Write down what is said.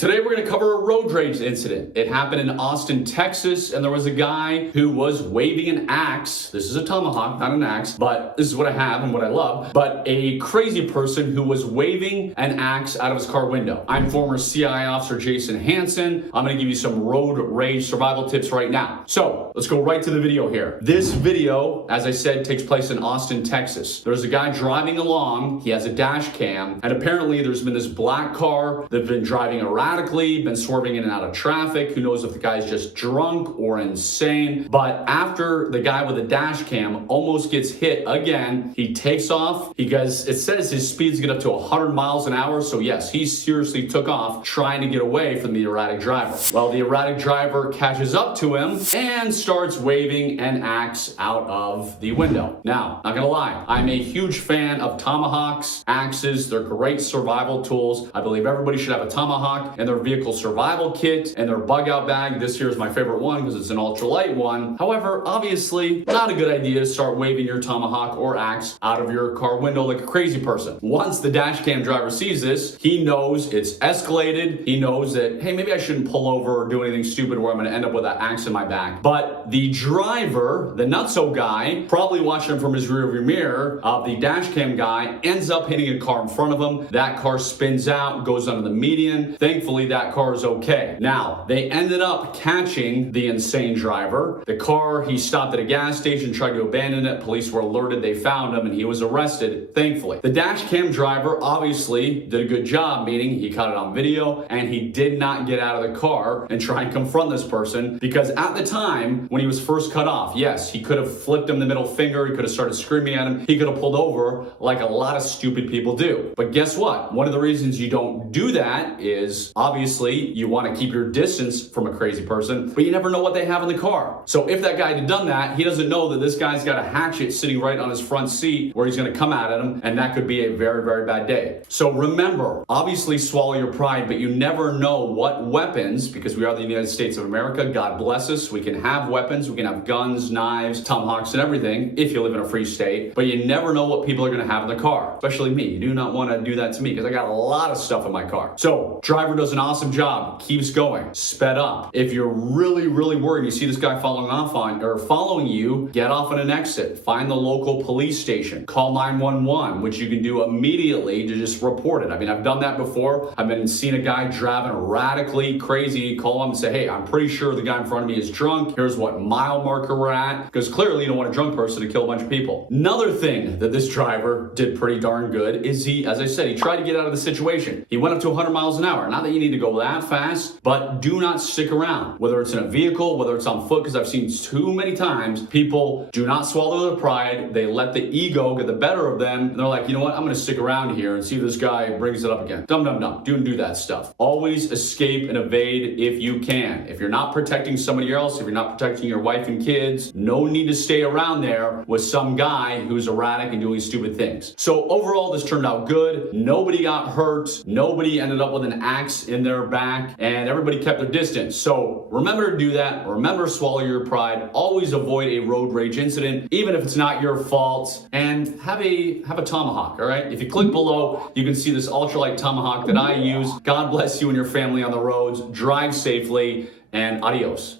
Today we're going to cover a road rage incident. It happened in Austine, Texas, and there was a guy who was waving an axe. This is a tomahawk, not an axe, but this is what I have and what I love. But a crazy person who was waving an axe out of his car window. I'm former CI officer Jason Hanson. I'm going to give you some road rage survival tips right now. So let's go right to the video here. This video, as I said, takes place in Austine, Texas. There's a guy driving along. He has a dash cam, and apparently there's been this black car that's been driving erratically, been swerving in and out of traffic. Who knows if the guy's just drunk or insane. But after the guy with the dash cam almost gets hit again, he takes off. It says his speeds get up to 100 miles an hour. So yes, he seriously took off trying to get away from the erratic driver. Well, the erratic driver catches up to him and starts waving an axe out of the window. Now, not gonna lie, I'm a huge fan of tomahawks, axes. They're great survival tools. I believe everybody should have a tomahawk in their vehicle survival kit and their bug out bag. This here is my favorite one because it's an ultralight one. However, obviously, not a good idea to start waving your tomahawk or axe out of your car window like a crazy person. Once the dash cam driver sees this, he knows it's escalated. He knows that, hey, maybe I shouldn't pull over or do anything stupid where I'm gonna end up with that axe in my back. But the driver, the nutso guy, probably watching him from his rearview mirror, the dash cam guy ends up hitting a car in front of him. That car spins out, goes under the median. Thankfully, that car is okay. Now, they ended up catching the insane driver. The car, he stopped at a gas station, tried to abandon it. Police were alerted, they found him, and he was arrested, thankfully. The dash cam driver obviously did a good job, meaning he caught it on video, and he did not get out of the car and try and confront this person, because at the time, when he was first cut off, yes, he could have flipped him the middle finger, he could have started screaming at him, he could have pulled over like a lot of stupid people do. But guess what? One of the reasons you don't do that is, obviously, you want to keep your distance from a crazy person, but you never know what they have in the car. So if that guy had done that, he doesn't know that this guy's got a hatchet sitting right on his front seat where he's going to come at him, and that could be a very, very bad day. So remember, obviously swallow your pride, but you never know what weapons, because we are the United States of America, God bless us, we can have weapons, we can have guns, knives, tomahawks, and everything if you live in a free state, but you never know what people are going to have in the car, especially me. You do not want to do that to me because I got a lot of stuff in my car. So driver does an awesome job, keeps going, sped up. If you're really, really worried, you see this guy following you, get off at an exit, find the local police station, call 911, which you can do immediately to just report it. I mean, I've done that before. I've been seeing a guy driving radically crazy, call him and say, hey, I'm pretty sure the guy in front of me is drunk. Here's what mile marker we're at, because clearly you don't want a drunk person to kill a bunch of people. Another thing that this driver did pretty darn good is he, as I said, he tried to get out of the situation. He went up to 100 miles an hour. Not that you need to go that fast, but do not stick around, whether it's in a vehicle, whether it's on foot, because I've seen too many times people do not swallow their pride. They let the ego get the better of them, and they're like, you know what, I'm going to stick around here and see if this guy brings it up again. Dumb. Don't do that stuff. Always escape and evade if you can. If you're not protecting somebody else, if you're not protecting your wife and kids, no need to stay around there with some guy who's erratic and doing stupid things. So overall, this turned out good. Nobody got hurt. Nobody ended up with an axe in their back, and everybody kept their distance. So remember to do that. Remember to swallow your pride. Always avoid a road rage incident, even if it's not your fault, and have a tomahawk, all right? If you click below, you can see this ultralight tomahawk that I use. God bless you and your family on the roads. Drive safely, and adios.